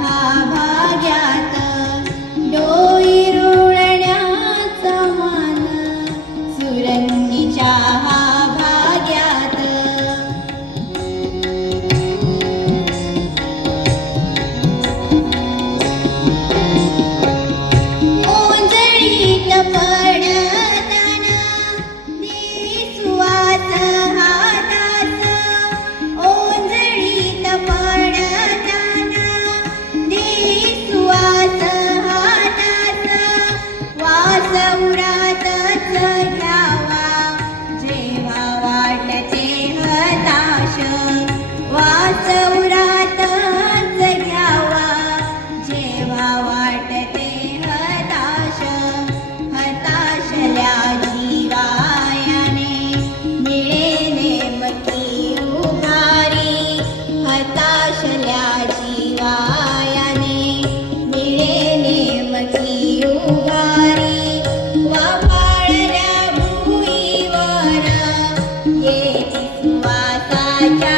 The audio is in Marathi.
हा भाग्यात डोई रुळण्याचा मान सुरंगीच्या हा भाग्यात ओंजळीत पडताना देवी सुवास हातात ओंजळीत पडताना देवी सुवास हातात वास उरातच घ्यावा जेव्हा वाटते हताश वास उरातच घ्यावा जेव्हा वाटते हताश हताशल्या जीवायाने मिळे नेमकी उभारी हताशल्या जीवायाने मिळे नेमकी उभारी वापाळल्या भुईवर येती सुवासाच्या